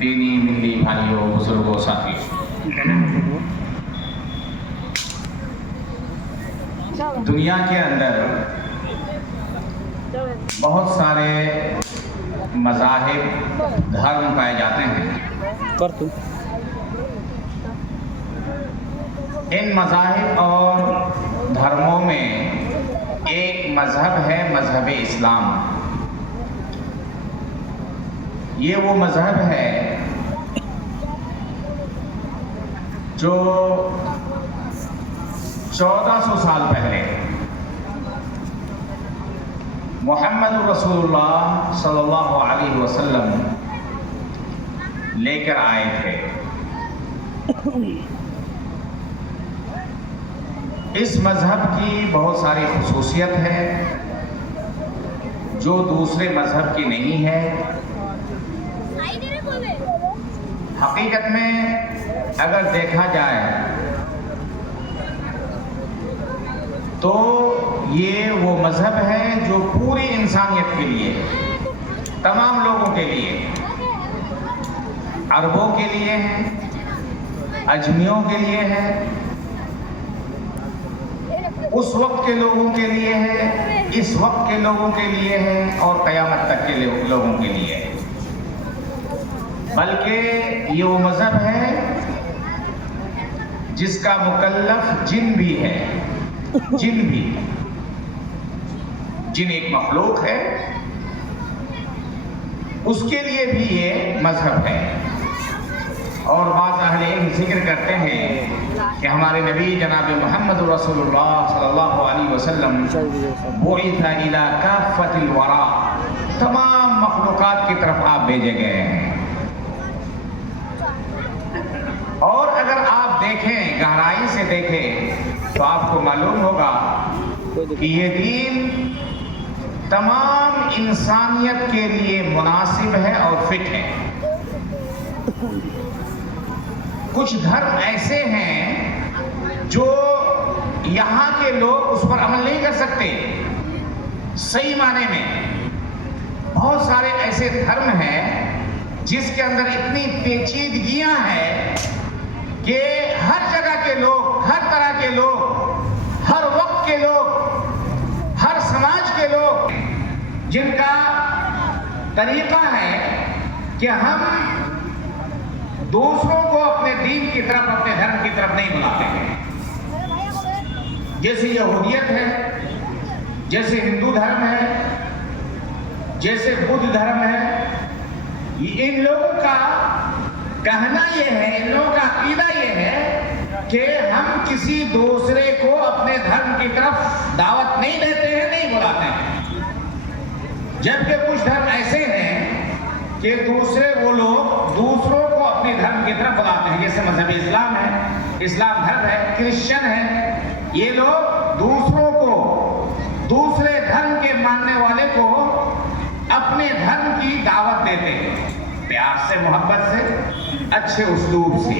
دینی ملی بھائیوں بزرگوں ساتھیوں، دنیا کے اندر بہت سارے مذاہب دھرم پائے جاتے ہیں۔ ان مذاہب اور دھرموں میں ایک مذہب ہے مذہب اسلام۔ یہ وہ مذہب ہے جو 1400 سال پہلے محمد رسول اللہ صلی اللہ علیہ وسلم لے کر آئے تھے۔ اس مذہب کی بہت ساری خصوصیت ہے جو دوسرے مذہب کی نہیں ہے۔ حقیقت میں اگر دیکھا جائے تو یہ وہ مذہب ہے جو پوری انسانیت کے لیے، تمام لوگوں کے لیے، عربوں کے لیے ہے، اجمیوں کے لیے ہے، اس وقت کے لوگوں کے لیے ہے، اس وقت کے لوگوں کے لیے ہے، اور قیامت تک کے لوگوں کے لیے ہے۔ بلکہ یہ وہ مذہب ہے جس کا مکلف جن بھی ہے، جن ایک مخلوق ہے، اس کے لیے بھی یہ مذہب ہے۔ اور بعض اہل علم ذکر کرتے ہیں کہ ہمارے نبی جناب محمد رسول اللہ صلی اللہ علیہ وسلم بعث الی کافۃ الورى، تمام مخلوقات کی طرف آپ بھیجے گئے ہیں۔ اور اگر آپ دیکھیں، گہرائی سے دیکھیں، تو آپ کو معلوم ہوگا کہ یہ دین تمام انسانیت کے لیے مناسب ہے اور فٹ ہے۔ کچھ دھرم ایسے ہیں جو یہاں کے لوگ اس پر عمل نہیں کر سکتے صحیح معنی میں۔ بہت سارے ایسے دھرم ہیں جس کے اندر اتنی پیچیدگیاں ہیں کہ ہر جگہ کے لوگ، ہر طرح کے لوگ، ہر وقت کے لوگ، ہر سماج کے لوگ، جن کا طریقہ ہے کہ ہم دوسروں کو اپنے دین کی طرف، اپنے دھرم کی طرف نہیں بلاتے ہیں۔ جیسے یہودیت ہے، جیسے ہندو دھرم ہے، جیسے بدھ دھرم ہے۔ ان لوگوں کا کہنا یہ ہے، ان لوگوں کا عقیدہ یہ ہے کہ ہم کسی دوسرے کو اپنے دھرم کی طرف دعوت نہیں دیتے ہیں، نہیں بلاتے ہیں۔ جبکہ کچھ دھرم ایسے ہیں کہ وہ لوگ دوسروں کو اپنے دھرم کی طرف بلاتے ہیں، جیسے مذہب اسلام ہے، اسلام دھرم ہے، کرسچن ہے۔ یہ لوگ دوسروں کو، دوسرے دھرم کے ماننے والے کو اپنے دھرم کی دعوت دیتے ہیں، پیار سے، محبت سے، اچھے اسلوب سے۔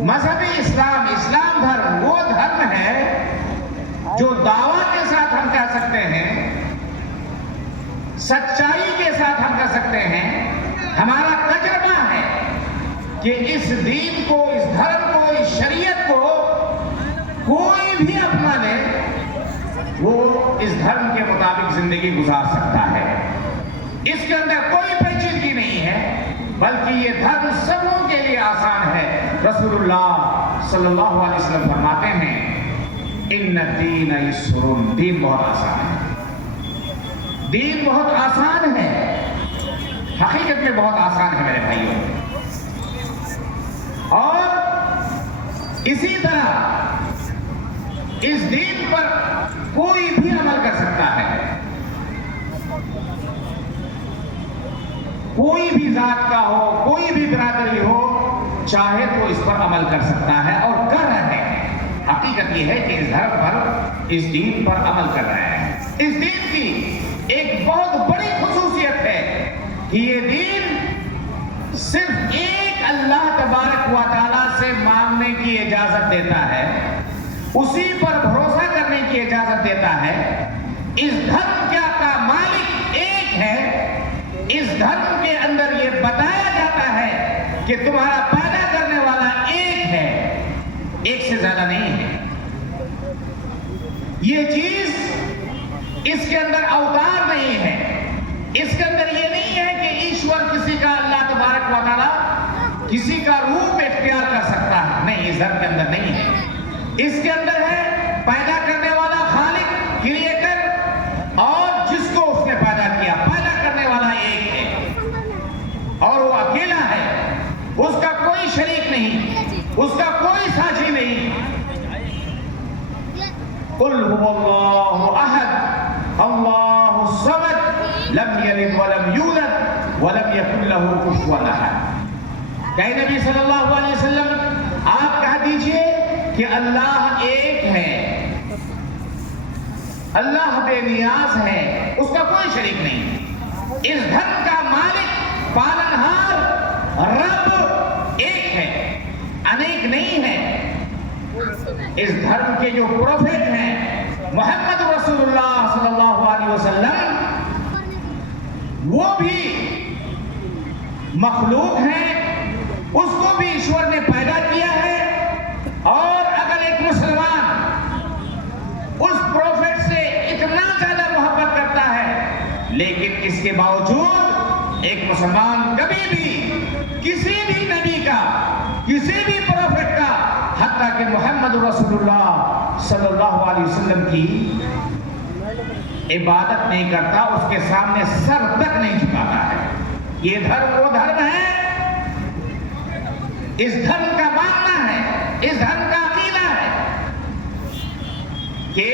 مذہب اسلام، اسلام دھرم وہ دھرم ہے جو دعویٰ کے ساتھ ہم کہہ سکتے ہیں، سچائی کے ساتھ ہم کہہ سکتے ہیں، ہمارا تجربہ ہے کہ اس دین کو، اس دھرم کو، اس شریعت کو کوئی بھی اپنا لے، وہ اس دھرم کے مطابق زندگی گزار سکتا ہے۔ اس کے اندر کوئی پیچیدگی نہیں ہے، بلکہ یہ دھرم سبوں کے لیے آسان ہے۔ رسول اللہ صلی اللہ علیہ وسلم فرماتے ہیں، ان الدین یسر، دین بہت آسان ہے، دین بہت آسان ہے، حقیقت میں بہت آسان ہے میرے بھائیوں۔ اور اسی طرح اس دین پر کوئی بھی عمل کر سکتا ہے، کوئی بھی ذات کا ہو، کوئی بھی برادری ہو، چاہے تو اس پر عمل کر سکتا ہے اور کر رہے ہیں۔ حقیقت یہ ہے کہ اس دھرم پر، اس دین پر عمل کر رہے ہیں۔ اس دین کی ایک بہت بڑی خصوصیت ہے کہ یہ دین صرف ایک اللہ تبارک و تعالیٰ سے مانگنے کی اجازت دیتا ہے، اسی پر بھروسہ کرنے کی اجازت دیتا ہے۔ اس دھرم کا مالک ایک ہے، اس دھرم کے اندر یہ بتایا جاتا ہے کہ تمہارا پیدا کرنے والا ایک ہے، ایک سے زیادہ نہیں ہے۔ یہ چیز اس کے اندر اوتار نہیں ہے، اس کے اندر یہ نہیں ہے کہ ایشور کسی کا، اللہ تبارک و تعالی کسی کا روپ اختیار کر سکتا ہے، نہیں، اس دھرم کے اندر نہیں ہے۔ اس کے اندر ہے پیدا کرنے والا خالق، کریٹر، اور جس کو اس نے پیدا کیا، پیدا کرنے والا ایک ہے اور وہ اکیلا ہے، اس کا کوئی شریک نہیں، اس کا کوئی ساتھی نہیں۔ قل هو اللہ احد اللہ الصمد لم یلد ولم یولد ولم یکن له کفوا احد۔ کہ نبی صلی اللہ علیہ وسلم آپ کہہ دیجئے کہ اللہ ایک ہے، اللہ بے نیاز ہے، اس کا کوئی شریک نہیں۔ اس دھرم کا مالک، پالنہار، رب ایک ہے، انیک نہیں ہے۔ اس دھرم کے جو پروفیٹ ہیں محمد رسول اللہ صلی اللہ علیہ وسلم، وہ بھی مخلوق ہیں، اس کو بھی ایشور نے پیدا کیا ہے۔ اور اگر ایک مسلمان اس پروفیٹ سے اتنا زیادہ محبت کرتا ہے، لیکن اس کے باوجود ایک مسلمان کبھی بھی کسی بھی نبی کا، کسی بھی پروفیٹ کا، حتیٰ کہ محمد رسول اللہ صلی اللہ علیہ وسلم کی عبادت نہیں کرتا، اس کے سامنے سر تک نہیں جھکاتا ہے۔ یہ دھرم وہ دھرم ہے، اس دھرم کا ماننا ہے، اس دھرم کا عقیدہ ہے کہ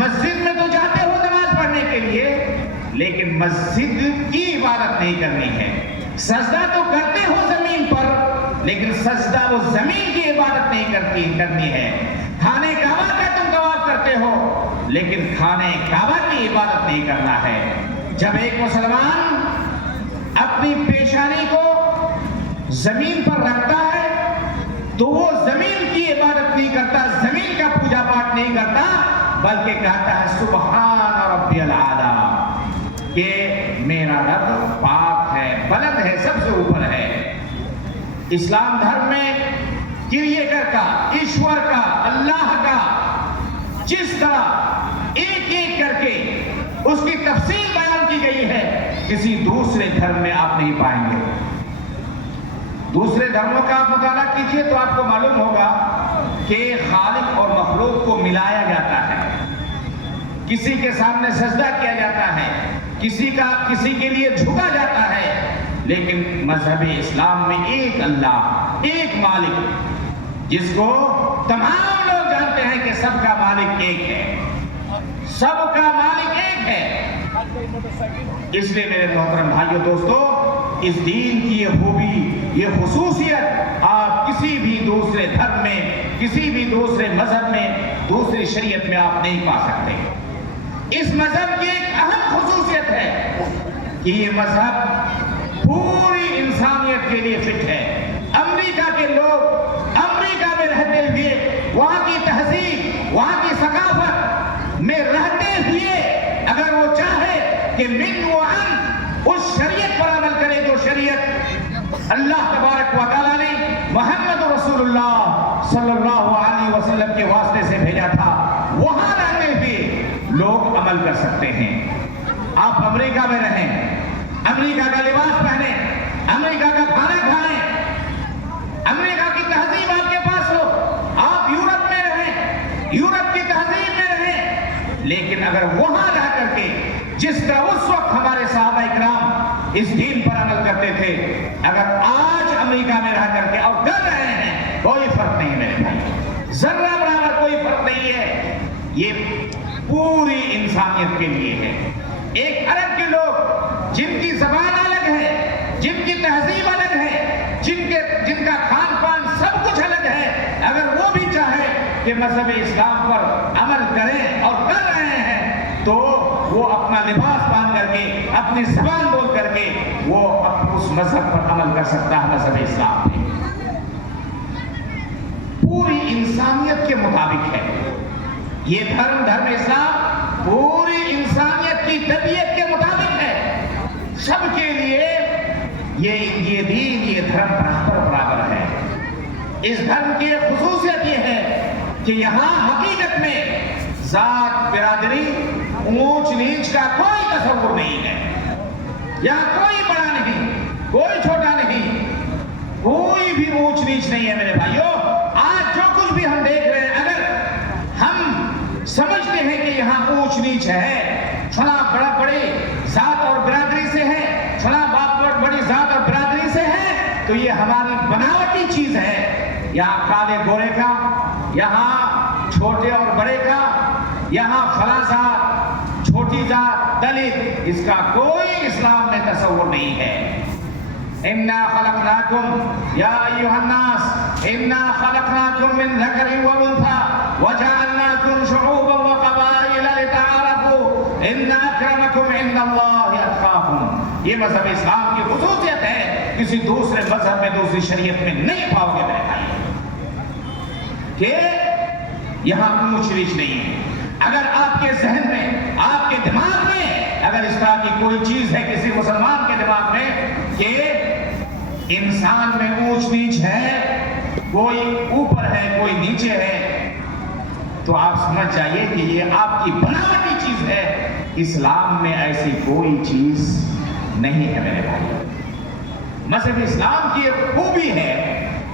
مسجد میں تو جاتے ہو نماز پڑھنے کے لیے، لیکن مسجد کی عبادت نہیں کرنی ہے۔ سجدہ تو کرتے ہو زمین پر، لیکن سجدہ وہ زمین کی عبادت نہیں کرنی ہے۔ خانہ کعبہ کا تم طواف کرتے ہو، لیکن خانہ کعبہ کی عبادت نہیں کرنا ہے۔ جب ایک مسلمان اپنی پیشانی کو زمین پر رکھتا ہے تو وہ زمین کی عبادت نہیں کرتا، زمین کا پوجا پاٹ نہیں کرتا، بلکہ کہتا ہے سبحان ربی الاعلی، کہ میرا رب پاک ہے، بلند ہے، سب سے اوپر ہے۔ اسلام دھرم میں کریٹر کا، ایشور کا، اللہ کا جس طرح ایک ایک کر کے اس کی تفصیل بیان کی گئی ہے، کسی دوسرے دھرم میں آپ نہیں پائیں گے۔ دوسرے دھرموں کا آپ مطالعہ کیجئے تو آپ کو معلوم ہوگا کہ خالق اور مخلوق کو ملایا جاتا ہے، کسی کے سامنے سجدہ کیا جاتا ہے، کسی کے لیے جھکا جاتا ہے، لیکن مذہب اسلام میں ایک اللہ، ایک مالک، جس کو تمام لوگ جانتے ہیں کہ سب کا مالک ایک ہے، سب کا مالک ایک ہے۔ اس لیے میرے محترم بھائیو دوستو، اس دین کی یہ خوبی، یہ خصوصیت آپ کسی بھی دوسرے دھرم میں، کسی بھی دوسرے مذہب میں، دوسری شریعت میں آپ نہیں پا سکتے۔ اس مذہب کی ایک اہم خصوصیت ہے کہ یہ مذہب پوری انسانیت کے لیے فٹ ہے۔ امریکہ کے لوگ امریکہ میں رہتے ہوئے، وہاں کی تہذیب، وہاں کی ثقافت میں رہتے ہوئے، اگر وہ چاہے کہ من و عن اس شریعت پر عمل کرے جو شریعت اللہ تبارک و تعالیٰ نے محمد رسول اللہ صلی اللہ علیہ وسلم کے واسطے سے بھیجا تھا، وہاں رہتے ہوئے لوگ عمل کر سکتے ہیں۔ آپ امریکہ میں رہیں، امریکہ کا لباس پہنیں، امریکہ کا کھانا کھائیں، امریکہ کی تہذیب آپ کے پاس ہو، آپ یورپ میں رہیں، یورپ کی تہذیب میں رہیں، لیکن اگر وہاں رہ کر کے جس طرح اس وقت ہمارے صحابہ اکرام اس دین پر عمل کرتے تھے، اگر آج امریکہ میں رہ کر کے اور کر رہے ہیں، کوئی فرق نہیں میرے بھائی، ذرہ برابر کوئی فرق نہیں ہے۔ یہ پوری انسانیت کے لیے ہے۔ ایک عرب کے لوگ جن کی زبان الگ ہے، جن کی تہذیب الگ ہے، جن کا کھان پان سب کچھ الگ ہے، اگر وہ بھی چاہے کہ مذہب اسلام پر عمل کریں اور کر رہے ہیں، تو وہ اپنا لباس پہن کر کے، اپنی زبان بول کر کے وہ اس مذہب پر عمل کر سکتا ہے، مذہب اسلام میں پوری انسانیت کے مطابق ہے۔ یہ دھرم اسلام پوری انسانیت کی طبیعت کے مطابق ہے، سب کے لیے یہ دین، یہ دھرم برابر ہے۔ اس دھرم کی خصوصیت یہ ہے کہ یہاں حقیقت میں ذات، برادری، اونچ نیچ کا کوئی تصور نہیں ہے۔ یہاں کوئی بڑا نہیں، کوئی چھوٹا نہیں، کوئی بھی اونچ نیچ نہیں ہے میرے بھائیوں۔ آج جو کچھ بھی ہم دیکھ رہے ہیں، اگر ہم سمجھتے ہیں کہ یہاں اونچ نیچ ہے، فلاں بڑی ذات اور برادری سے ہے، فلاں بڑی ذات اور برادری سے ہے، تو یہ ہماری بناوٹی چیز ہے۔ یہاں کالے گورے کا، یہاں چھوٹے اور بڑے کا، یہاں فلاں ذات، چھوٹی ذات، دلت، اس کا کوئی اسلام میں تصور نہیں ہے۔ اِنَّا خَلَقْنَاكُمْ يَا أَيُّهَا النَّاسِ اِنَّا خَلَقْنَاكُمْ مِنْ ذَكَرٍ وَأُنْثَىٰ وَجَعَلْنَاكُمْ شُعُوبًا وَقَبَائِلَ لِتَعَارَفُوا إِنَّ أَكْرَمَكُمْ عِندَ اللَّهِ أَتْقَاكُمْ۔ یہ مذہب اسلام کی خصوصیت ہے، کسی دوسرے مذہب میں، دوسری شریعت میں نہیں پاؤ گے میرے بھائی، کہ یہاں اونچ نیچ نہیں ہے۔ اگر آپ کے ذہن میں، آپ کے دماغ میں اگر اس طرح کی کوئی چیز ہے کسی مسلمان کے دماغ میں کہ انسان میں اونچ نیچ ہے، کوئی اوپر ہے کوئی نیچے ہے، تو آپ سمجھ جائیے کہ یہ آپ کی بناوٹی چیز ہے۔ اسلام میں ایسی کوئی چیز نہیں ہے میرے بھائی۔ مذہب اسلام کی ایک خوبی ہے،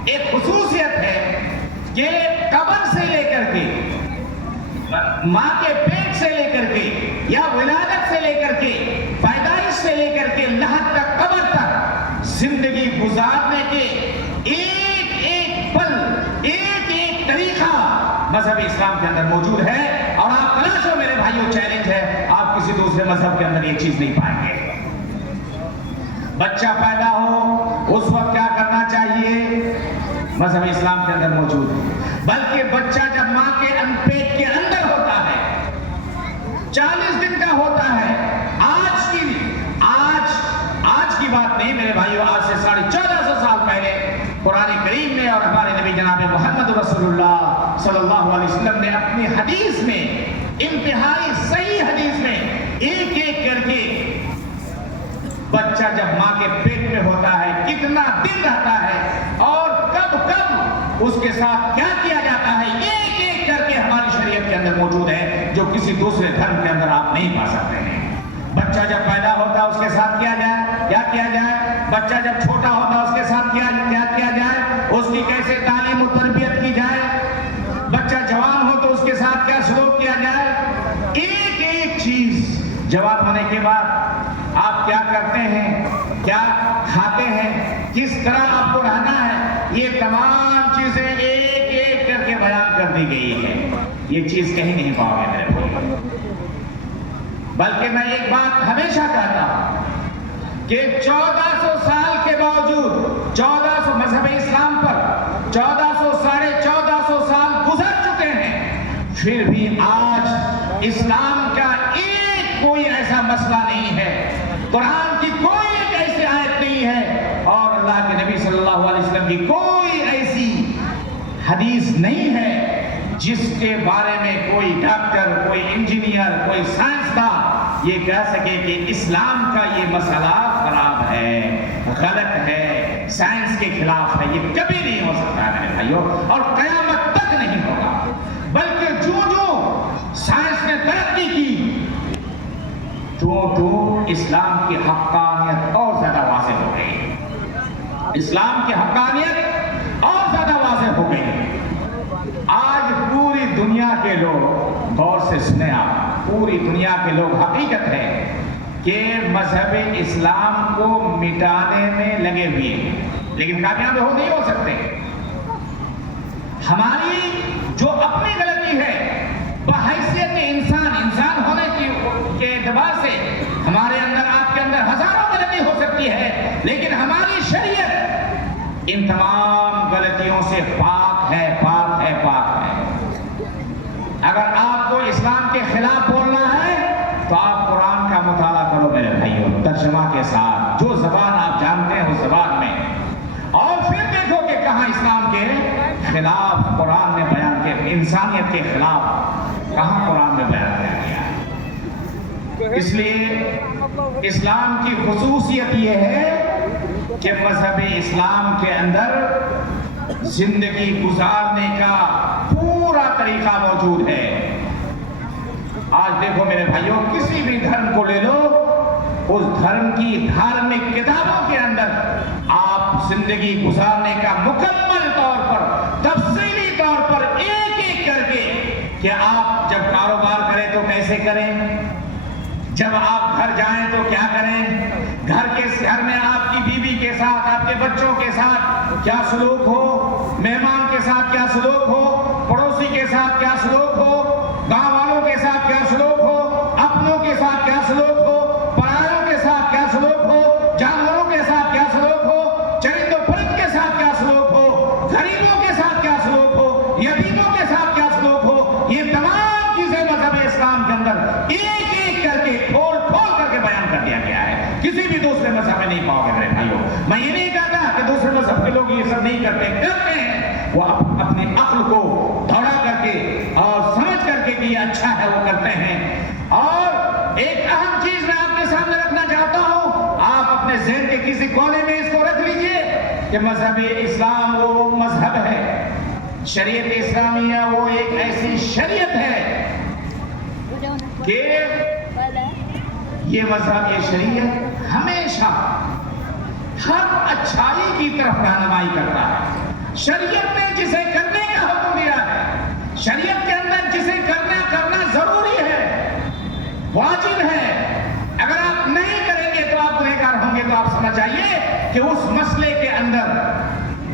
ایک خصوصیت ہے کہ قبر سے لے کر کے، ماں کے پیٹ سے لے کر کے، یا ولادت سے لے کر کے، پیدائش سے لے کر کے لحد تک، قبر تک زندگی گزارنے کے ایک ایک پل، ایک ایک طریقہ مذہب اسلام کے اندر موجود ہے۔ اور آپ تلاشو میرے بھائیوں، چیلنج ہے، آپ کسی دوسرے مذہب کے اندر یہ چیز نہیں پائیں گے۔ بچہ پیدا ہو اس وقت کیا کرنا چاہیے، مذہب اسلام کے اندر موجود ہے۔ بلکہ بچہ جب ماں کے پیٹ کے اندر ہوتا ہے، 40 دن کا ہوتا ہے، آج کی بات نہیں میرے بھائیوں، آج سے 1450 سال پہلے قرآن کریم میں اور ہمارے نبی جناب محمد رسول اللہ صلی اللہ علیہ وسلم نے اپنی حدیث میں، انتہائی صحیح حدیث میں، ایک ایک کر کے بچہ جب ماں کے پیٹ میں ہوتا ہے کتنا دن رہتا ہے اور کب کب اس کے ساتھ کیا کیا جاتا ہے، ایک ایک کر کے ہماری شریعت کے اندر موجود ہے، جو کسی دوسرے دھرم کے اندر آپ نہیں پا سکتے ہیں۔ بچہ جب پیدا ہوتا ہے اس کے ساتھ کیا کیا جائے، بچہ جب چھوٹا ہوتا ہے اس کے ساتھ کیا کیا جائے، اس کی کیسے تعلیم و تربیت کی جائے، بچہ جوان ہو تو اس کے ساتھ کیا سلوک کیا جائے، ایک ایک چیز۔ جوان ہونے کے بعد آپ کیا کرتے ہیں، کیا کھاتے ہیں، کس طرح آپ کو رہنا ہے، یہ تمام چیزیں ایک ایک کر کے بیان کر دی گئی ہے۔ یہ چیز کہیں نہیں پاؤ گے میرے بھائی۔ بلکہ میں ایک بات ہمیشہ کہتا ہوں کہ 1400 سال کے باوجود، 1400 مذہب اسلام پر 1400 ساڑھے 1400 سال گزر چکے ہیں، پھر بھی آج اسلام کا ایک کوئی ایسا مسئلہ نہیں ہے، قرآن کی کوئی ایک ایسی آیت نہیں ہے، اور اللہ کے نبی صلی اللہ علیہ وسلم کی کوئی ایسی حدیث نہیں ہے جس کے بارے میں کوئی ڈاکٹر، کوئی انجینئر، کوئی سائنسدان یہ کہہ سکے کہ اسلام کا یہ مسئلہ خراب ہے، غلط ہے، سائنس کے خلاف ہے۔ یہ کبھی نہیں ہو سکتا ہے میرے بھائیوں، اور قیامت تک نہیں ہوگا۔ بلکہ جو سائنس نے ترقی کی، تو اسلام کی حقانیت اور زیادہ واضح ہو گئی، اسلام کی حقانیت اور زیادہ واضح ہو گئی۔ آج پوری دنیا کے لوگ، غور سے سنیں آپ، پوری دنیا کے لوگ حقیقت ہے کہ مذہب اسلام کو مٹانے میں لگے ہوئے ہیں، لیکن کامیاب نہیں ہو سکتے۔ ہماری جو اپنی غلطی ہے، بحیثیت انسان ہونے کے اعتبار سے ہمارے اندر، آپ کے اندر ہزاروں غلطی ہو سکتی ہے، لیکن ہماری شریعت ان تمام غلطیوں سے پاک ہے، پاک ہے، پاک ہے۔ اگر آپ کو اسلام کے خلاف بولنا ہے تو آپ قرآن کا مطالعہ کرو میرے بھائیوں، ترجمہ کے ساتھ، جو زبان آپ جانتے ہیں اس زبان میں، اور پھر دیکھو کہ کہاں اسلام کے خلاف قرآن نے بیان کیا، انسانیت کے خلاف کہاں قرآن میں بیان کیا گیا ہے۔ اس لیے اسلام کی خصوصیت یہ ہے کہ مذہب اسلام کے اندر زندگی گزارنے کا پورا طریقہ موجود ہے۔ آج دیکھو میرے بھائیوں، کسی بھی دھرم کو لے لو، اس دھرم کی دھارمک کتابوں کے اندر آپ زندگی گزارنے کا مکمل طور پر، تفصیلی طور پر ایک ایک کر کے، کہ آپ جب کاروبار کریں تو کیسے کریں، جب آپ گھر جائیں تو کیا کریں، گھر میں آپ کی بیوی کے ساتھ، آپ کے بچوں کے ساتھ کیا سلوک ہو، مہمان کے ساتھ کیا سلوک ہو، پڑوسی کے ساتھ کیا سلوک ہو، گاؤں والوں کے ساتھ کیا سلوک ہو، اپنوں کے ساتھ کیا سلوک ہو، پرایوں کے ساتھ کیا سلوک ہو، جانوروں کے ساتھ کیا سلوک ہو، چرند و پرند کے ساتھ کیا سلوک ہو، غریبوں کے ساتھ کیا سلوک ہو، یتیموں کے ساتھ کیا سلوک ہو، یہ تمام چیزیں مذہب اسلام کے اندر ایک ایک کر کے کھول کر کے بیان کر دیا گیا ہے۔ کسی بھی دوسرے مذہب میں نہیں پاؤ گے میرے بھائیوں۔ میں یہ نہیں کہتا کہ دوسرے مذہب کے لوگ یہ سب نہیں کرتے ہیں، وہ اپنی عقل کو دوڑا کر کے اور سمجھ کر کے کہ یہ اچھا ہے وہ کرتے ہیں۔ اور ایک اہم چیز میں آپ کے سامنے رکھنا چاہتا ہوں، آپ اپنے ذہن کے کسی کونے میں اس کو رکھ لیجئے کہ مذہب اسلام وہ مذہب ہے، شریعت اسلامیہ وہ ایک ایسی شریعت ہے کہ یہ مذہب، یہ شریعت ہمیشہ ہر اچھائی کی طرف رہنمائی کرتا ہے۔ شریعت نے جسے کرنے کا حکم دیا ہے، شریعت کے اندر جسے کرنا ضروری ہے، واجب ہے، اگر آپ نہیں کریں گے تو آپ گنہگار ہوں گے، تو آپ سمجھ جائیے کہ اس مسئلے کے اندر،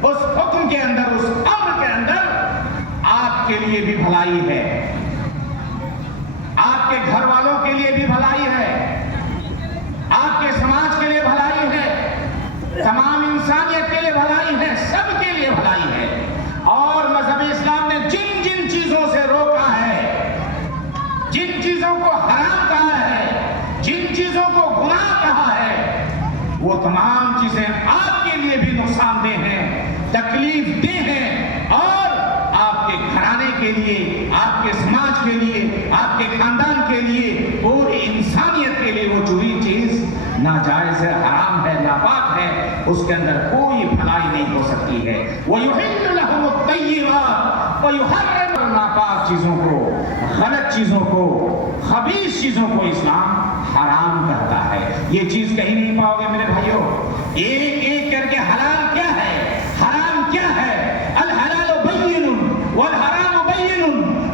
اس حکم کے اندر، اس امر کے اندر آپ کے لیے بھی بھلائی ہے، آپ کے گھر والوں کے لیے بھی بھلائی ہے، آپ کے سماج کے لیے بھلائی ہے، تمام انسانیت کے لیے بھلائی ہے، سب کے لیے بھلائی ہے۔ اور مذہب اسلام نے جن جن چیزوں سے روکا ہے، جن چیزوں کو حرام کہا ہے، جن چیزوں کو گناہ کہا ہے، وہ تمام چیزیں آپ کے لیے بھی نقصان دہ ہیں، تکلیف دہ ہیں، اور آپ کے گھرانے کے لیے، آپ کے سماج کے لیے، آپ کے خاندان کے لیے، پوری انسانیت کے لیے وہ جوئی چیز ناجائز ہے، حرام ہے، ناپاک ہے، اس کے اندر کوئی بھلائی نہیں ہو سکتی ہے۔ وَيُحِلُّ لَهُمُ الطَّيِّبَاتِ وَيُحَرِّمُ ناپاک چیزوں کو، غلط چیزوں کو، خبیث چیزوں کو اسلام حرام کہتا ہے۔ یہ چیز کہیں نہیں پاؤ گے میرے بھائیوں۔ ایک ایک کر کے حلال کیا ہے، حرام کیا ہے، الحلال بین والحرام بین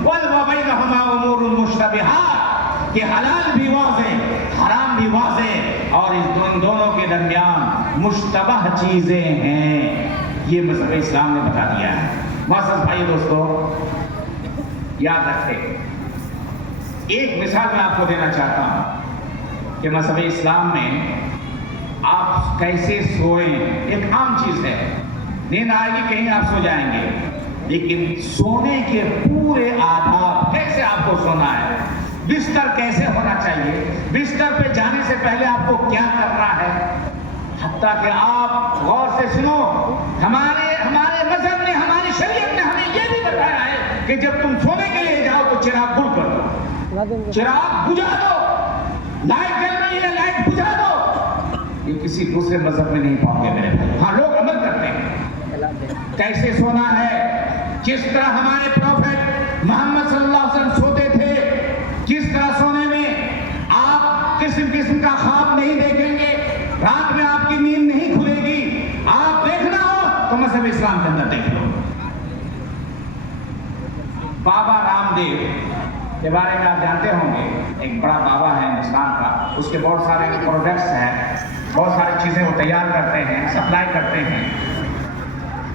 وبینہما امور مشتبہات، کہ حلال بھی واضح، حرام بھی واضح، اور ان دونوں کے درمیان مشتبہ چیزیں ہیں، یہ مذہب اسلام نے بتا دیا ہے۔ معزز بھائی دوستو، یاد رکھیں، ایک مثال میں آپ کو دینا چاہتا ہوں کہ مذہب اسلام میں آپ کیسے سوئیں۔ ایک عام چیز ہے، نیند آئے گی کہیں آپ سو جائیں گے، لیکن سونے کے پورے آداب، کیسے آپ کو سونا ہے، بستر کیسے ہونا چاہیے، بستر پہ جانے سے پہلے آپ کو کیا کرنا ہے، حتیٰ کہ آپ غور سے سنو، ہمارے مذہب نے، ہماری شریعت نے ہمیں یہ بھی بتایا ہے کہ جب تم سونے کے لیے جاؤ تو چراغ گل کر دو، چراغ بجھا دو، لائٹ جل رہی ہے لائٹ بجھا دو۔ یہ کسی دوسرے مذہب میں نہیں پاؤ گے میرے بھائی۔ ہاں، لوگ عمل کرتے ہیں، کیسے سونا ہے، جس طرح ہمارے پروفیٹ محمد صلی اللہ علیہ وسلم سوتے تھے، کس طرح سونے میں آپ قسم کا خواب نہیں دیکھیں گے، رات میں آپ کی نیند نہیں کھلے گی۔ آپ دیکھنا ہو تو مذہب اسلام کے اندر دیکھ لو۔ بابا رام دیو کے بارے میں آپ جانتے ہوں گے، ایک بڑا بابا ہے ہندوستان کا، اس کے بہت سارے پروڈکٹس ہیں، بہت ساری چیزیں وہ تیار کرتے ہیں، سپلائی کرتے ہیں،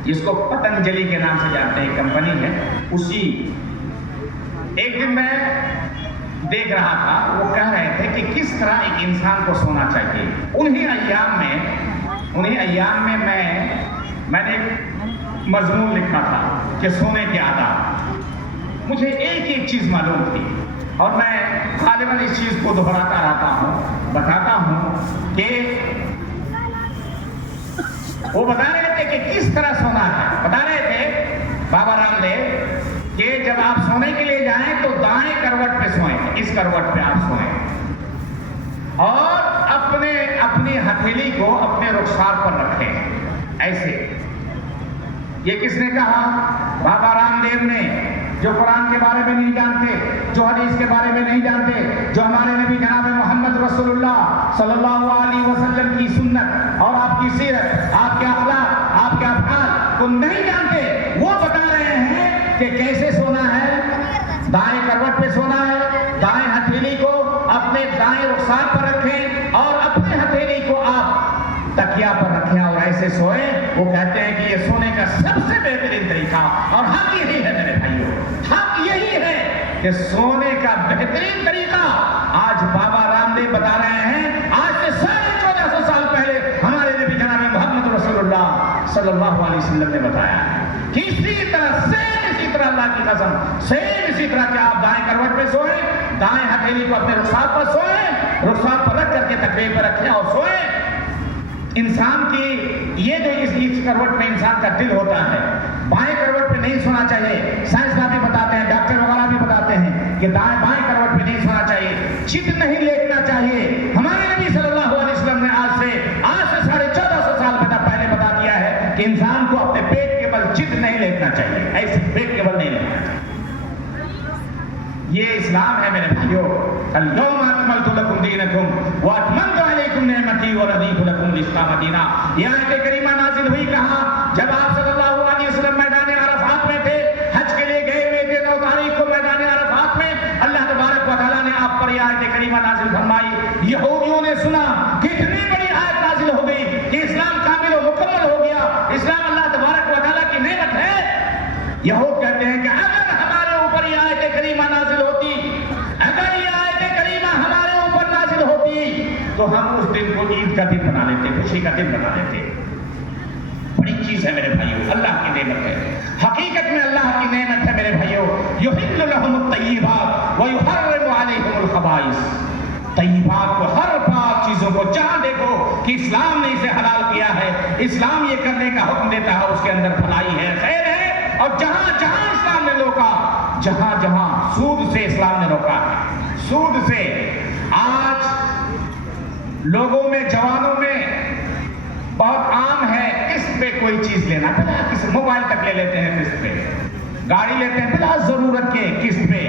جس کو پتنجلی کے نام سے جانتے ہیں، کمپنی ہے اسی۔ ایک دن میں دیکھ رہا تھا، وہ کہہ رہے تھے کہ کس طرح ایک انسان کو سونا چاہیے۔ انہی ایام میں میں نے ایک مضمون لکھا تھا کہ سونے کے آداب۔ مجھے ایک ایک چیز معلوم تھی، اور میں غالباً اس چیز کو دہراتا رہتا ہوں، بتاتا ہوں کہ وہ بتا رہے تھے کہ کس طرح سونا ہے۔ بتا رہے تھے بابا رام دیو کہ جب آپ سونے کے لیے جائیں تو دائیں کروٹ پہ سوئیں، اس کروٹ پہ آپ سوئیں، اور اپنے نے اپنی ہتھیلی کو اپنے رخسار پر رکھے ایسے. یہ کس نے کہا؟ بابا رام دیو نے، جو قرآن کے بارے میں نہیں جانتے، جو حدیث کے بارے میں نہیں جانتے، جو ہمارے نبی جناب محمد رسول اللہ صلی اللہ علیہ وسلم کی سنت اور آپ کی سیرت، آپ کے اخلاق، آپ کے افعال کو نہیں جانتے، وہ بتا رہے ہیں کہ کیسے سونا ہے. دائیں کروٹ پہ سونا ہے، دائیں ہتھیلی کو اپنے دائیں رخسار پر رکھیں اور اپنے ہتھیلی کو آپ تکیا پر رکھیں اور ایسے سوئیں. وہ کہتے ہیں کہ یہ سونے کا سب سے بہترین طریقہ، اور حق یہی ہے میرے بھائیوں، حق یہی ہے کہ سونے کا بہترین طریقہ آج بابا رام دیو بتا رہے ہیں. آج سے 1450 سال پہلے ہمارے نبی جناب محمد رسول اللہ صلی اللہ علیہ وسلم نے بتایا کہ اسی طرح اللہ کی قسم اسی طرح کہ آپ دائیں کروٹ پہ سوئیں، دائیں ہتھیلی کو اپنے رخسار پر سوئیں، رخسار پر رکھ کر کے تکیے پر رکھیں اور سوئیں. انسان کی یہ جو اس کروٹ میں انسان کا دل ہوتا ہے، بائیں کروٹ پہ نہیں سونا چاہیے. سائنسداں بھی بتاتے ہیں، ڈاکٹر وغیرہ بھی بتاتے ہیں کہ بائیں کروٹ پہ نہیں سونا چاہیے، چت نہیں لیٹنا چاہیے. ہمارے نبی صلی اللہ علیہ وسلم نے آج سے 1450 سال پہلے بتا دیا ہے کہ انسان کو اپنے پیٹ کے بل چت نہیں لیٹنا چاہیے، ایسے پیٹ کے بل نہیں لیٹنا چاہیے. یہ اسلام ہے میرے بھائیو. اليوم اکملت لکم دینکم واتممت علیکم نعمتی ورضیت لکم الاسلام دینا. یہ آیت کریمہ نازل ہوئی کہاں؟ جب آپ صلی اللہ علیہ وسلم میدان عرفات میں تھے، حج کے لیے گئے ہوئے تھے. 9 تاریخ کو میدان عرفات میں اللہ تبارک و تعالیٰ نے آپ پر یہ آیت کریمہ نازل فرمائی. یہودیوں نے سنا کہ اتنی بڑی آیت نازل ہو گئی کہ اسلام کامل و مکمل ہو گیا، اسلام اللہ تبارک و تعالیٰ کی نعمت ہے. یہود کہتے ہیں کہ اگر ہمارے اوپر یہ آیت کریمہ نازل ہوتی، اگر یہ آیت کریمہ ہمارے اوپر نازل ہوتی تو ہم اس دن کو عید کا دن بنا لیتے، خوشی کا دن بنا لیتے. بڑی چیز ہے میرے بھائیو، اللہ کی نعمت ہے. حقیقت میں اللہ کی نعمت ہے میرے بھائیو. یحل لهم الطیبات ویحرم علیہم الخبائث. طیبات کو، ہر پاک چیزوں کو جہاں دیکھو کہ اسلام نے اسے حلال کیا ہے، اسلام یہ کرنے کا حکم دیتا ہے، اس کے اندر بھلائی ہے، خیر ہے. اور جہاں جہاں اسلام نے روکا، جہاں جہاں سود سے اسلام نے روکا ہے، سود سے. آج لوگوں میں، جوانوں میں بہت عام ہے قسط پہ کوئی چیز لینا. بلا کسی موبائل تک لے لیتے ہیں قسط پہ، گاڑی لیتے ہیں بلا ضرورت کے قسط پہ،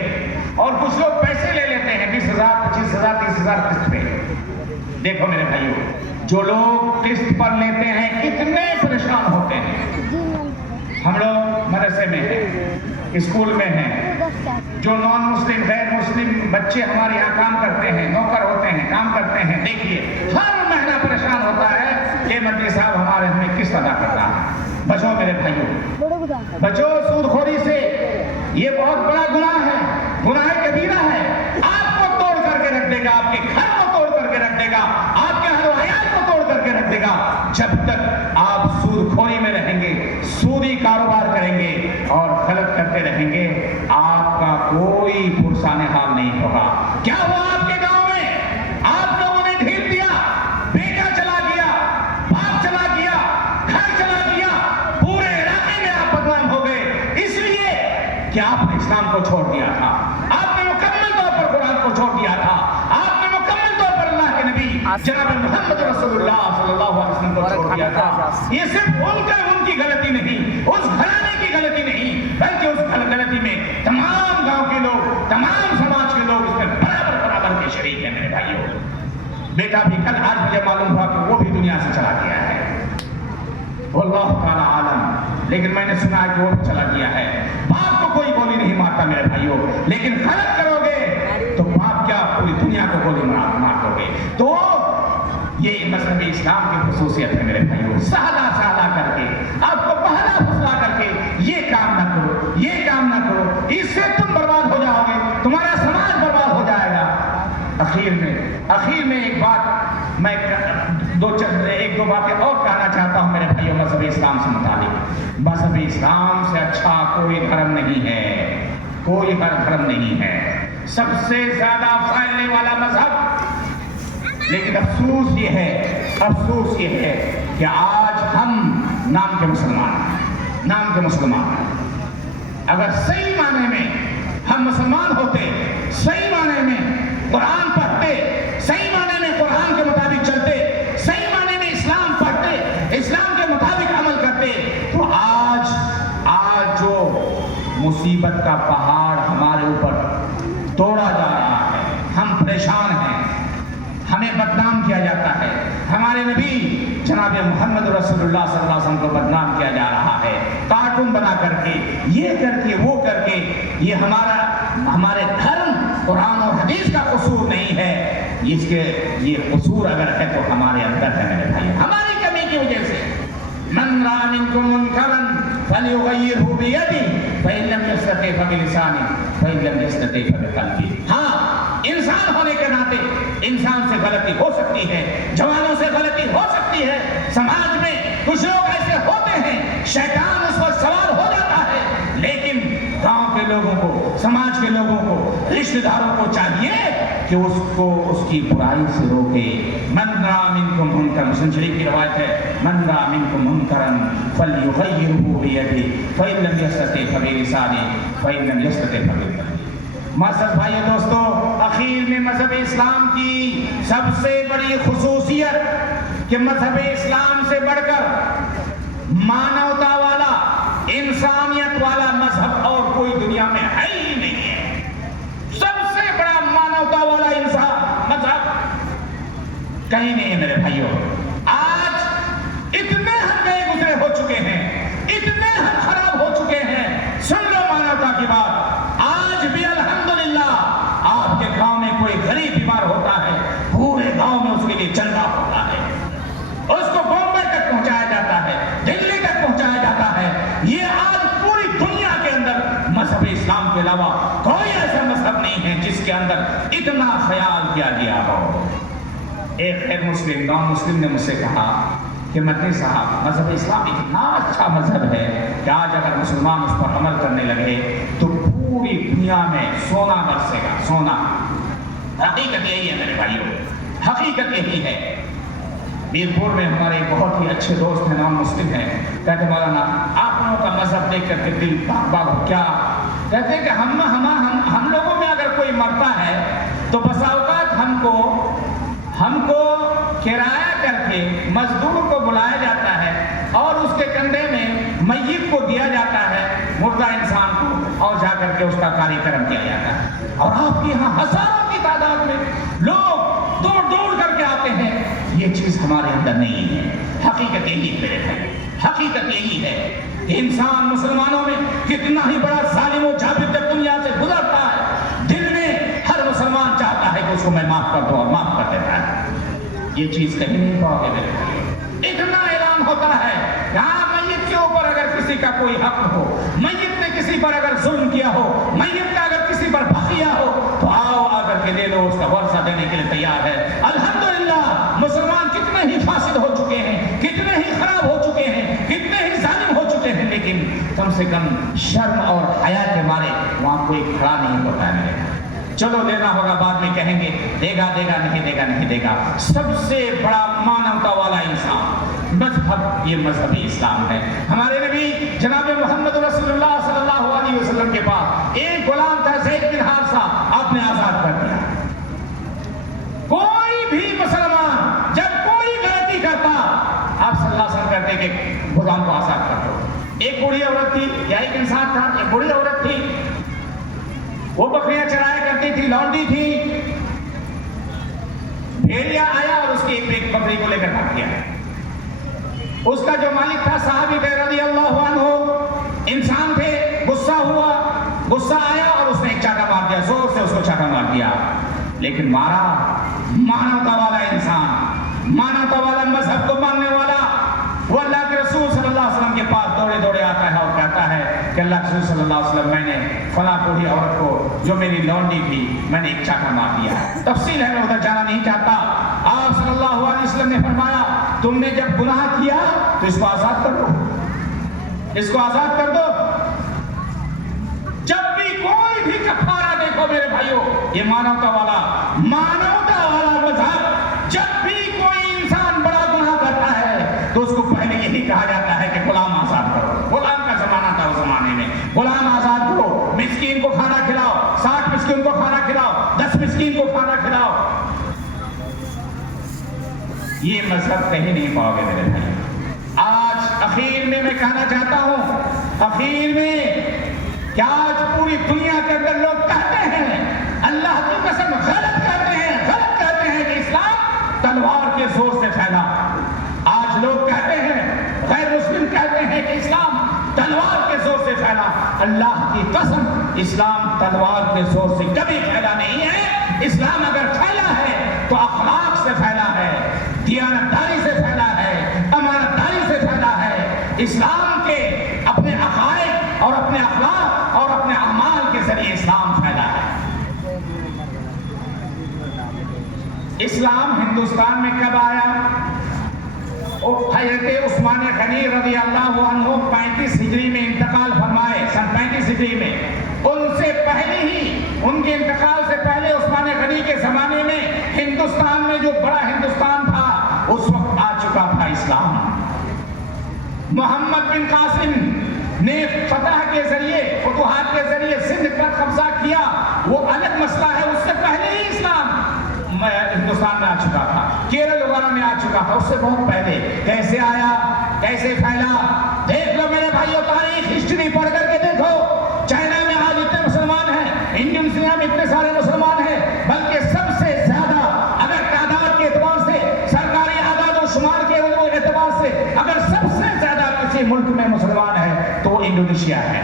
اور کچھ لوگ پیسے لے لیتے ہیں 20,000 25,000 30,000 قسط پہ. دیکھو میرے بھائیو، جو لوگ قسط پر لیتے ہیں کتنے پریشان ہوتے ہیں. ہم لوگ مدرسے میں ہیں، اسکول میں ہیں، جو نان مسلم غیر مسلم بچے ہمارے یہاں کام کرتے ہیں، نوکر ہوتے ہیں، کام کرتے ہیں. دیکھیے ہر مہینہ پریشان ہوتا ہے کہ مدنی صاحب ہمارے ہمیں قسط ادا کرنا ہے. بچو میرے بھائیو، بچو سود خوری سے. یہ بہت بڑا گناہ ہے، گناہ کبیرہ ہے. آپ کو توڑ کر کے رکھ دے گا، آپ کے گھر کو توڑ کر کے رکھ دے گا، آپ کے اہل و عیال کو توڑ کر کے رکھ دے گا. جب تک آپ سود خوری میں رہیں گے، سودی کاروبار کریں گے اور غلط کرتے رہیں گے، آپ کا کوئی پرسان حال نہیں ہوگا. کیا ہوا آپ کے گاؤں میں؟ آپ لوگوں نے ڈھیل دیا، بیٹا چلا گیا، باپ چلا گیا، گھر چلا گیا، پورے علاقے میں آپ بدنام ہو گئے. اس لیے کہ آپ نے اسلام کو چھوڑ دیا تھا، آپ نے مکمل طور پر قرآن کو چھوڑ دیا تھا، آپ نے مکمل طور پر اللہ کے نبی جناب محمد رسول اللہ صلی اللہ علیہ وسلم کو چھوڑ دیا تھا. یہ صرف ان کی غلطی نہیں، اس گھرانے کی غلطی نہیں، بلکہ اس غلطی میں تمام گاؤں کے لوگ، تمام سماج کے لوگ اس میں برابر کے شریک ہیں میرے بھائیوں. بیٹا بھی کل آج مجھے معلوم ہوا کہ وہ بھی دنیا سے چلا گیا ہے، واللہ تعالی عالم. لیکن میں نے سنا کہ وہ چلا گیا ہے. باپ کو کوئی گولی نہیں مارتا میرے بھائیوں، لیکن غلط کرو گے تو باپ کیا پوری دنیا کو گولی مار دو گے. تو یہ مذہب اسلام کی خصوصیت ہے میرے بھائیوں. سہلا کر کے، آپ کو بہلا پھسلا کر کے یہ کام نہ کرو، یہ کام نہ کرو، اس سے تم برباد ہو جاؤ گے، تمہارا سماج برباد ہو جائے گا. اخیر میں ایک بات میں ایک دو باتیں اور کہنا چاہتا ہوں میرے بھائیوں مذہب اسلام سے متعلق. مذہب اسلام سے اچھا کوئی دھرم نہیں ہے، کوئی دھرم نہیں ہے. سب سے زیادہ پھیلنے والا مذہب. لیکن افسوس یہ ہے کہ آج ہم نام کے مسلمان ہیں. اگر صحیح معنی میں ہم مسلمان ہوتے، صحیح معنی میں قرآن پڑھتے، صحیح معنی میں قرآن کے مطابق چلتے، کا پہاڑ ہمارے اوپر توڑا جا رہا ہے، ہم پریشان ہیں، ہمیں بدنام کیا جاتا ہے، ہمارے نبی جناب محمد رسول اللہ صلی اللہ علیہ وسلم کو بدنام کیا جا رہا ہے، کارٹون بنا کر کے، یہ کر کے، وہ کر کے۔ یہ ہمارے دھرم قرآن اور حدیث کا قصور نہیں ہے، یہ قصور اگر ہے تو ہمارے اندر ہے میرے بھائی، ہماری کمی کی وجہ سے۔ من رأى منكم منكرا فليغيره بيده فإن لم يستطع فبلسانه فإن لم يستطع فبقلبه۔ ہاں، انسان ہونے کے ناطے انسان سے غلطی ہو سکتی ہے، جوانوں سے غلطی ہو سکتی ہے، سماج میں کچھ لوگ ایسے ہوتے ہیں، شیطان اس پر سوار ہو جاتا ہے، لیکن گاؤں کے لوگوں کو، سماج کے لوگوں کو، رشتہ داروں کو چاہیے کہ اس کو اس کی برائی سے روکے۔ من رأى منكم منکرا، مسلم شریف کی روایت ہے، من رأى منكم منکرا فلیغیرہ بیدہ فإن لم یستطع فبلسانہ فإن لم یستطع فبقلبہ۔ مذہب بھائی دوستو، اخیر میں مذہب اسلام کی سب سے بڑی خصوصیت کہ مذہب اسلام سے بڑھ کر مانوتا والا، انسانیت والا مذہب اور کوئی دنیا میں ہے ہی نہیں ہے۔ سب سے بڑا مانوتا والا انسان مذہب کہیں نہیں ہے میرے بھائیوں۔ آج اتنے ہم گئے گزرے ہو چکے ہیں، اتنے ہم خراب ہو چکے ہیں۔ سن لو مانوتا کی بات، آج بھی الحمدللہ آپ کے گاؤں میں کوئی غریب بیمار ہوتا ہے، پورے گاؤں میں اس کے لیے چندہ ہوتا ہے، اس کو بامبے تک پہنچایا جاتا ہے، دلی تک پہنچایا جاتا ہے۔ یہ آج پوری دنیا کے اندر مذہب اسلام کے علاوہ کوئی ایسا مذہب نہیں ہے جس کے اندر اتنا خیال کیا گیا ہو۔ ایک غیر مسلم، نان مسلم نے مجھ سے کہا کہ مدنی صاحب، مذہب اسلام اتنا اچھا مذہب ہے کہ آج اگر مسلمان اس پر عمل کرنے لگے تو پوری دنیا میں سونا برسے گا، سونا۔ حقیقت یہی ہے میرے بھائیوں، حقیقت یہی ہے۔ میرپور میں ہمارے بہت ہی اچھے دوست ہیں، نان مسلم ہیں، کہتے مولانا آپ لوگوں کا مذہب دیکھ کر کے دل باغ ہو کیا؟ کہتے ہیں کہ ہم لوگوں میں اگر کوئی مرتا ہے تو بسا اوقات ہم کو کرایہ کر کے مزدور کو بلایا جاتا ہے اور اس کے کندھے میں میت کو دیا جاتا ہے، مردہ انسان کو، اور جا کر کے اس کا کاریہ کرم کیا جاتا ہے۔ اور آپ کے یہاں ہزاروں کی تعداد میں لوگ دوڑ دوڑ کر کے آتے ہیں۔ یہ چیز ہمارے اندر نہیں ہے۔ حقیقت یہی ہے میرے بھائی، حقیقت یہی ہے کہ انسان مسلمانوں میں کتنا ہی بڑا ظالم و جابر جب دنیا سے گزرتا ہے، دل میں ہر مسلمان چاہتا ہے کہ اس کو میں معاف کر دوں اور معاف کر دیتا ہے۔ یہ چیز کہیں نہیں پاؤ گے میرے بھائی۔ اتنا اعلان ہوتا ہے کہ ہاں میت کے اوپر اگر کسی کا کوئی حق ہو، میت نے کسی پر اگر ظلم کیا ہو، میت کا اگر کسی پر بقیہ ہو تو آؤ آ کر کے دے دو، اس کا ورثہ دینے کے لیے تیار ہے۔ الحمدللہ مسلمان کتنے ہی فاسد ہو چکے ہیں، کتنے ہی خراب ہو چکے ہیں، کتنے ہی ظالم ہو چکے ہیں، لیکن کم سے کم شرم اور حیا کے مارے وہاں کوئی کھڑا نہیں ہوتا ہے میرے۔ چلو دینا ہوگا بعد میں کہیں گے، دے گا نہیں دے گا۔ سب سے بڑا مانوتا والا انسان مذہب، یہ مذہبی اسلام ہے۔ ہمارے نبی جناب محمد رسول اللہ صلی اللہ علیہ وسلم کے پاس ایک غلام تھا، زید بن حارثہ، آپ نے آزاد کر دیا۔ کوئی بھی مسلمان جب کوئی غلطی کرتا، آپ صلی اللہ علیہ وسلم کہتے کہ غلام کو آزاد کر دو۔ ایک بوڑھی عورت تھی یا ایک انسان تھا، ایک بوڑھی عورت تھی، وہ بکریاں چرایا کرتی تھی، لونڈی تھی۔ بھیڑیا آیا اور اس کی ایک بکری کو لے کر بھاگ گیا۔ اس کا جو مالک تھا صحابی رضی اللہ عنہ، انسان تھے، غصہ ہوا، غصہ آیا اور اس نے ایک چاٹا مار دیا، زور سے اس کو چاٹا مار دیا۔ لیکن مارا مانوتا والا انسان، مانوتا والا مذہب کو ماننے والا، وہ اللہ کے رسول صلی اللہ علیہ وسلم کے پاس دوڑے دوڑے آتا ہے اور کہتا ہے کہ اللہ کے رسول صلی اللہ علیہ وسلم، میں نے فلاں بوڑھی عورت کو جو میری لونڈی تھی، میں نے ایک چاٹا مار دیا۔ تفصیل ہے، میں ادھر جانا نہیں چاہتا۔ آپ صلی اللہ علیہ وسلم نے فرمایا تم نے جب گناہ کیا تو اس کو آزاد کر دو، اس کو آزاد کر دو۔ جب بھی کوئی بھی کفارہ دیکھو میرے بھائیوں، یہ مانوتا والا مذہب، جب بھی کوئی انسان بڑا گناہ کرتا ہے تو اس کو پہلے یہی کہا جاتا ہے کہ غلام آزاد کرو۔ غلام کا زمانہ تھا اس زمانے میں، غلام آزاد کرو، مسکین کو کھانا کھلاؤ، 60 مسکین کو کھانا کھلاؤ، 10 مسکین کو کھانا کھلاؤ۔ یہ مذہب کہیں نہیں پاؤ گے میرے بھائی۔ آج اخیر میں کہنا چاہتا ہوں، اخیر میں کہ آج پوری دنیا کے اندر لوگ کہتے ہیں، اللہ کی قسم غلط کہتے ہیں کہ اسلام تلوار کے زور سے پھیلا۔ آج لوگ کہتے ہیں، غیر مسلم کہتے ہیں کہ اسلام تلوار کے زور سے پھیلا۔ اللہ کی قسم اسلام تلوار کے زور سے کبھی پھیلا نہیں ہے۔ اسلام اگر پھیلا ہے تو اخلاق سے پھیلا ہے، دیانتداری سے پھیلا ہے، امانتداری سے پھیلا ہے۔ اسلام کے اپنے عقائد اور اپنے اخلاق اور اپنے اعمال کے ذریعے اسلام پھیلا ہے۔ اسلام ہندوستان میں کب آیا؟ حضرت عثمان غنی رضی اللہ عنہ 35 ہجری میں انتقال فرمائے، سن 35 ہجری میں۔ ان سے پہلے ہی، ان کے انتقال سے پہلے عثمان غنی کے زمانے میں ہندوستان میں جو بڑا ہندوستان تھا اس وقت آ چکا تھا اسلام۔ محمد بن قاسم نے فتح کے ذریعے، فتوحات کے ذریعے سندھ پر قبضہ کیا، وہ الگ مسئلہ ہے۔ اس سے پہلے ہی اسلام ہندوستان میں آ چکا تھا، کیرل وغیرہ میں آ چکا تھا، اس سے بہت پہلے۔ کیسے آیا، کیسے پھیلا؟ دیکھ لو میرے بھائیوں، تاریخ ہسٹری پڑھ کر کے دیکھو۔ چائنا میں آج اتنے مسلمان ہیں، انڈونیشیا میں اتنے سارے مسلمان ہیں، بلکہ سب سے زیادہ اگر تعداد کے اعتبار سے، سرکاری اعداد و شمار کے اعتبار سے اگر سب سے زیادہ کسی ملک میں مسلمان ہے تو وہ انڈونیشیا ہے۔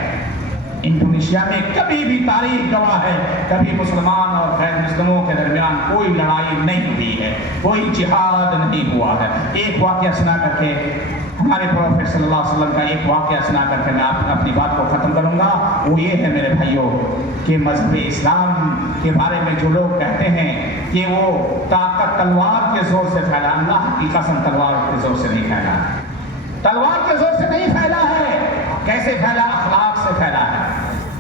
انڈونیشیا میں کبھی بھی تاریخ گواہ ہے، کبھی مسلمان اور غیر مسلموں کے درمیان کوئی لڑائی نہیں ہوئی ہے، کوئی جہاد نہیں ہوا ہے۔ ایک واقعہ سنا کر کے، ہمارے پروفیٹ صلی اللہ علیہ وسلم کا ایک واقعہ سنا کر کے میں اپنی بات کو ختم کروں گا۔ وہ یہ ہے میرے بھائیوں کہ مذہب اسلام کے بارے میں جو لوگ کہتے ہیں کہ وہ طاقت تلوار کے زور سے پھیلا، اللہ کی قسم تلوار کے زور سے نہیں پھیلا، تلوار کے زور سے نہیں پھیلا ہے۔ کیسے پھیلا؟ اخلاق سے پھیلا ہے،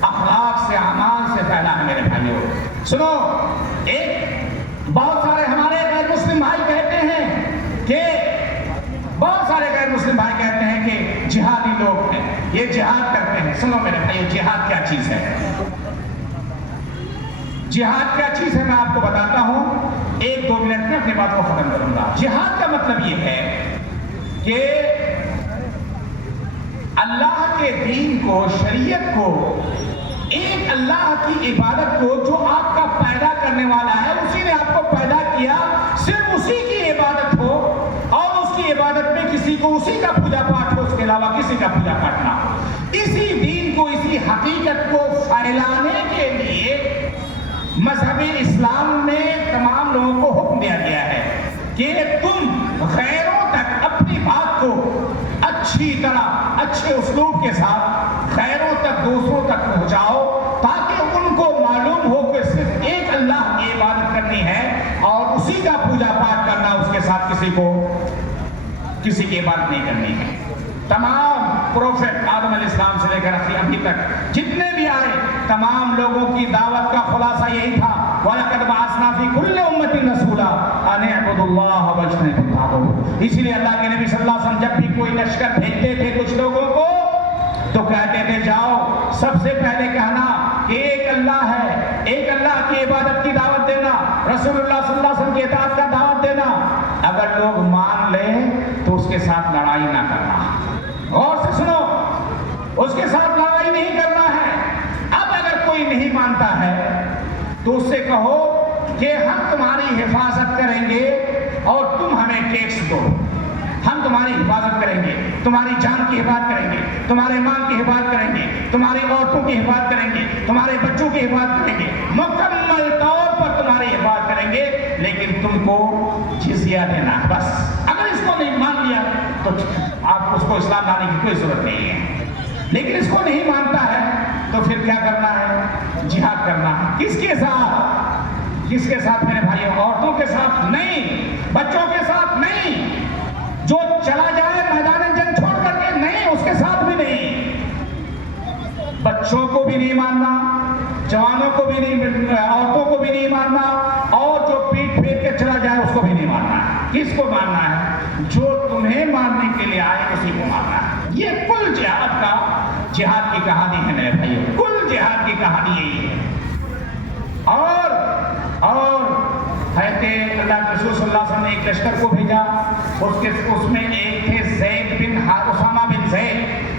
اخلاق سے، اعمال سے پھیلا ہے میرے بھائیوں۔ سنو، ایک بہت سارے ہمارے غیر مسلم بھائی کہتے ہیں کہ جہادی لوگ ہیں، یہ جہاد کرتے ہیں۔ سنو میرے بھائیوں، جہاد کیا چیز ہے؟ جہاد کیا چیز ہے میں آپ کو بتاتا ہوں، 1-2 منٹ میں اپنی بات کو ختم کروں گا۔ جہاد کا مطلب یہ ہے کہ اللہ کے دین کو، شریعت کو، ایک اللہ کی عبادت کو جو آپ کا پیدا کرنے والا ہے، اسی نے آپ کو پیدا کیا، صرف اسی کی عبادت ہو اور اس کی عبادت میں کسی کو اسی کا پوجا پاٹ ہو، اس کے علاوہ کسی کا پوجا پاٹ نہ ہو۔ اسی دین کو، اسی حقیقت کو پھیلانے کے لیے مذہب اسلام میں تمام لوگوں کو حکم دیا گیا ہے کہ تم غیروں تک اپنی بات کو اچھی طرح، اچھے اسلوب کے ساتھ غیروں تک، دوسروں تک پہنچاؤ، تاکہ ان کو معلوم ہو کہ صرف ایک اللہ کی عبادت کرنی ہے اور اسی کا پوجا پاٹ کرنا، اس کے ساتھ کسی کی عبادت نہیں کرنی ہے۔ تمام پروفیٹ آدم علیہ السلام سے لے کر ابھی تک جتنے بھی آئے، تمام لوگوں کی دعوت کا خلاصہ یہی تھا، وَلَقَدْ بَعَثْنَا فِي كُلِّ أُمَّةٍ رَسُولًا أَنِ اعْبُدُوا اللَّهَ وَاجْتَنِبُوا الطَّاغُوتَ۔ اسی لیے اللہ کے نبی صلی اللہ علیہ وسلم جب بھی کوئی لشکر بھیجتے تھے کچھ لوگوں کو، تو کہتے تھے جاؤ سب سے پہلے کہنا کہ ایک اللہ ہے، ایک اللہ کی عبادت کی دعوت دینا، رسول اللہ صلی اللہ علیہ وسلم کی اطاعت کا دعوت دینا۔ اگر لوگ مان لیں تو اس کے ساتھ لڑائی نہ کرنا۔ غور سے سنو، اس کے ساتھ لڑائی نہیں کرنا ہے۔ اب اگر کوئی نہیں مانتا ہے تو اس سے کہو کہ ہم تمہاری حفاظت کریں گے اور تم ہمیں ٹیکس دو، ہم تمہاری حفاظت کریں گے، تمہاری جان کی حفاظت کریں گے، تمہارے مال کی حفاظت کریں گے، تمہاری عورتوں کی حفاظت کریں گے، تمہارے بچوں کی حفاظت کریں گے، مکمل طور پر تمہاری حفاظت کریں گے، لیکن تم کو جزیہ دینا ہے بس۔ اگر اس کو نہیں مان لیا تو آپ اس کو اسلام لانے کی کوئی ضرورت نہیں ہے، لیکن اس کو نہیں مانتا ہے تو پھر کیا کرنا ہے؟ جہاد کرنا ہے۔ کس کے ساتھ؟ کس کے ساتھ میرے بھائیوں؟ عورتوں کے ساتھ نہیں، بچوں کے ساتھ نہیں، جو چلا جائے میدان جنگ چھوڑ کر کے نہیں، اس کے ساتھ بھی نہیں۔ بچوں کو بھی نہیں ماننا، جوانوں کو بھی نہیں، عورتوں کو بھی نہیں ماننا، اور جو پیٹ پھیر کے چلا جائے اس کو بھی نہیں ماننا۔ کس کو ماننا ہے؟ جو تمہیں ماننے کے لیے آئے اسی کو ماننا ہے۔ یہ کل جہاد کا، جہاد کی کہانی ہے میرے بھائیوں، کل جہاد کی کہانی یہی ہے۔ اور حضرت اللہ کے رسول صلی اللہ علیہ وسلم نے ایک لشکر کو بھیجا، اس میں ایک تھے زید بن اسامہ بن زید،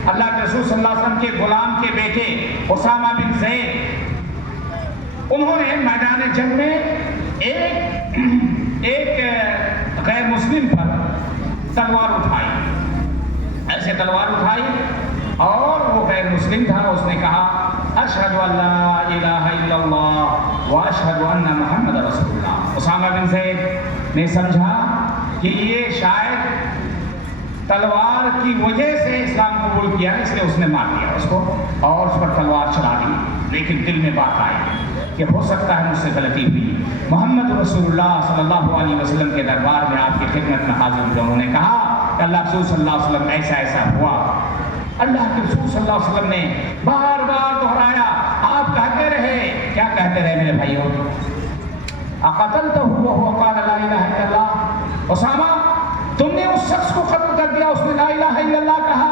اللہ کے رسول صلی اللہ علیہ وسلم کے غلام کے بیٹے اسامہ انہوں نے میدان جنگ میں ایک غیر مسلم پر تلوار اٹھائی، ایسے تلوار اٹھائی، اور وہ غیر مسلم تھا، اس نے کہا اشہد ان لا الہ الا اللہ واشہد ان محمد رسول اللہ۔ اسامہ بن زید نے سمجھا کہ یہ شاید تلوار کی وجہ سے اسلام قبول کیا، اس لیے اس نے مار دیا اس کو اور اس پر تلوار چلا دی، لیکن دل میں بات آئی کہ ہو سکتا ہے مجھ سے غلطی ہوئی۔ محمد رسول اللہ صلی اللہ علیہ وسلم کے دربار میں آپ کی خدمت میں حاضر ہوئے، انہوں نے کہا کہ اللہ رسول صلی اللہ علیہ وسلم ایسا ایسا ہوا۔ اللہ کے رسول صلی اللہ علیہ وسلم نے بار بار دہرایا، آپ کہتے رہے، کیا کہتے رہے میرے بھائیوں؟ اقتلتہ وہو قال لا الہ الا اللہ، اسامہ تم نے اس شخص کو قتل کر دیا، اس نے لا الہ الا اللہ کہا،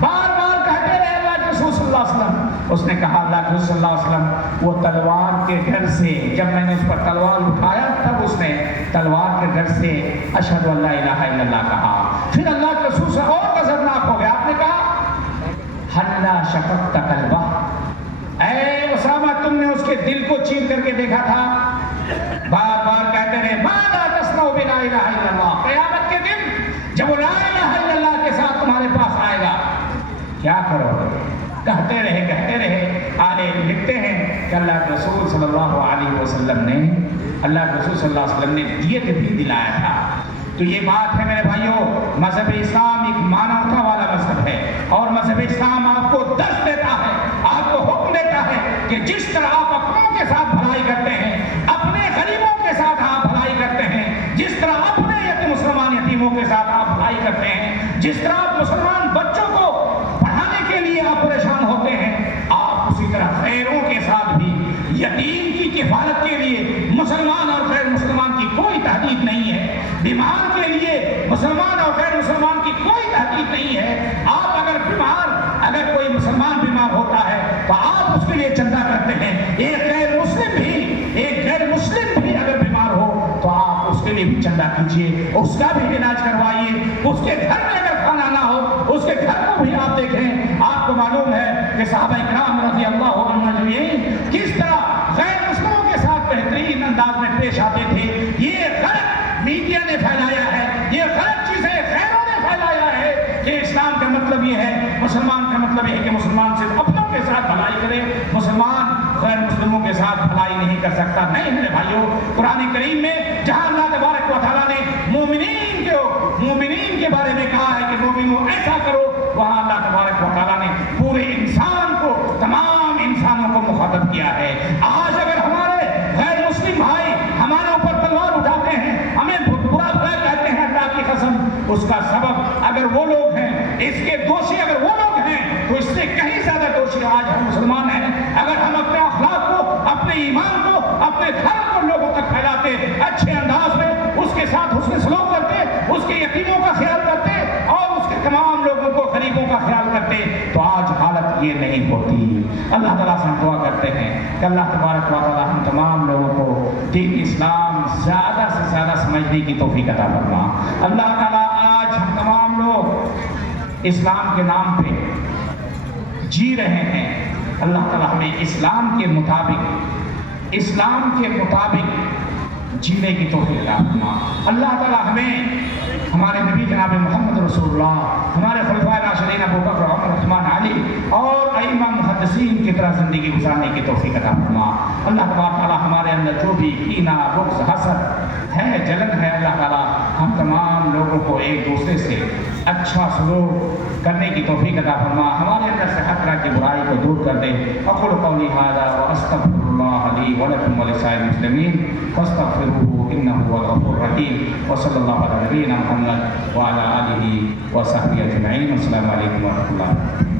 بار بار کہتے رہے اللہ کے رسول صلی اللہ علیہ وسلم۔ اس نے کہا اللہ کے رسول صلی اللہ علیہ وسلم وہ تلوار کے ڈر سے، جب میں نے اس پر تلوار اٹھایا تب اس نے تلوار کے ڈر سے اشہد ان لا الہ الا اللہ کہا۔ پھر اللہ کے رسول سے اور غضبناک ہو گیا، آپ نے کہا حلا شققت قلبہ، اے اسامہ تم نے اس کے دل کو چیر کر کے دیکھا تھا؟ بار بار کہتے رہے ماذا تصنع بلا الہ الا اللہ، قیامت کے دن جب وہ لا الہ الا اللہ کے ساتھ تمہارے پاس آئے گا کیا کرو گے؟ کہتے رہے۔ آگے لکھتے ہیں کہ اللہ کے رسول صلی اللہ علیہ وسلم نے دیت بھی دلایا تھا۔ تو یہ بات ہے میرے بھائیوں، مذہب اسلام ایک مانوتا والا مذہب ہے، اور مذہب اسلام آپ کو درس دیتا ہے، آپ کو حکم دیتا ہے کہ جس طرح آپ اپنوں کے ساتھ بھلائی کرتے ہیں، اپنے غریبوں کے ساتھ آپ بھلائی کرتے ہیں، جس طرح اپنے مسلمان یتیموں کے ساتھ آپ بھلائی کرتے ہیں، جس طرح آپ مسلمان بچوں کو پڑھانے کے لیے آپ پریشان ہوتے ہیں، آپ اسی طرح غیروں کے ساتھ بھی یتیم کی کفالت کے لیے مسلمان اور غیر مسلمان کی کوئی تحدید نہیں ہے، بیمار کے لیے مسلمان اور غیر مسلمان کی کوئی تحدید نہیں ہے۔ آپ اگر کوئی مسلمان بیمار ہوتا ہے تو آپ اس کے لیے چندہ کرتے ہیں، ایک غیر مسلم بھی اگر بیمار ہو تو آپ اس کے لیے بھی چندہ کیجیے، اس کا بھی علاج کروائیے، اس کے گھر میں اگر کھانا نہ ہو اس کے گھر کو بھی آپ دیکھیں۔ آپ کو معلوم ہے کہ صحابہ کرام رضی اللہ عنہم اجمعین کس طرح غیر مسلموں کے ساتھ بہترین انداز میں پیش آتے تھے۔ یہ غلط میڈیا نے پھیلایا ہے، یہ غلط چیزیں غیروں نے پھیلایا ہے کہ اسلام کا مطلب یہ ہے، مسلمان کا مطلب یہ ہے کہ مسلمان صرف اپنوں کے ساتھ بھلائی کرے، مسلمان غیر مسلموں کے ساتھ بھلائی نہیں کر سکتا۔ نہیں میرے بھائیوں، قرآن کریم میں جہاں اللہ تبارک و تعالیٰ نے مومنین کے بارے میں کہا ہے کہ مومنوں ایسا کرو، وہاں اللہ تبارک و تعالیٰ نے پورے انسان کو، تمام انسانوں کو مخاطب کیا ہے۔ آج اگر ہمارے غیر مسلم بھائی ہمارے اوپر تلوار اٹھاتے ہیں، ہمیں برا بھلا کہتے ہیں، اللہ کی قسم اس کا سبب اگر وہ لوگ ہیں، اس کے دوشی اگر وہ لوگ ہیں تو اس سے کہیں زیادہ دوشی آج ہم مسلمان ہیں۔ اگر ہم اپنے اخلاق کو، اپنے ایمان کو، اپنے گھر کو لوگوں تک پھیلاتے، اچھے انداز میں اس کے ساتھ حسن سلوک کرتے، اس کے یتیموں کا خیال کرتے اور اس کے تمام لوگوں کو غریبوں کا خیال کرتے تو آج حالت یہ نہیں ہوتی۔ اللہ تعالیٰ سے ہم دعا کرتے ہیں کہ اللہ تبارک و تعالیٰ ہم تمام لوگوں کو دین اسلام زیادہ سے زیادہ سمجھنے کی توفیق عطا فرما۔ اللہ تعالیٰ آج ہم تمام لوگ اسلام کے نام پہ جی رہے ہیں، اللہ تعالیٰ ہمیں اسلام کے مطابق جینے کی توفیق عطا فرما۔ اللہ تعالیٰ ہمیں ہمارے نبی جناب محمد رسول اللہ، ہمارے خلفائے راشدین ابو بکر عمر عثمان علی اور ائمہ محدثین کی طرح زندگی گزارنے کی توفیق عطا فرما۔ اللہ تبارک تعالیٰ ہمارے اندر جو بھی کینہ، بغض، حسد ہے، جلن ہے، اللہ تعالیٰ ہم تمام لوگوں کو ایک دوسرے سے اچھا سلوک کرنے کی توفیق عطا فرما، ہمارے اندر سے ہر طرح کی برائی کو دور کر دے۔ اقول قولی ھذا واستغفر اللہ لی ولکم ولسائر المسلمین فاستغفروہ انہ هو الغفور الرحیم، وصلی اللہ علی نبینا محمد وعلی آلہ وصحبہ اجمعین۔ السلام علیکم ورحمۃ اللہ۔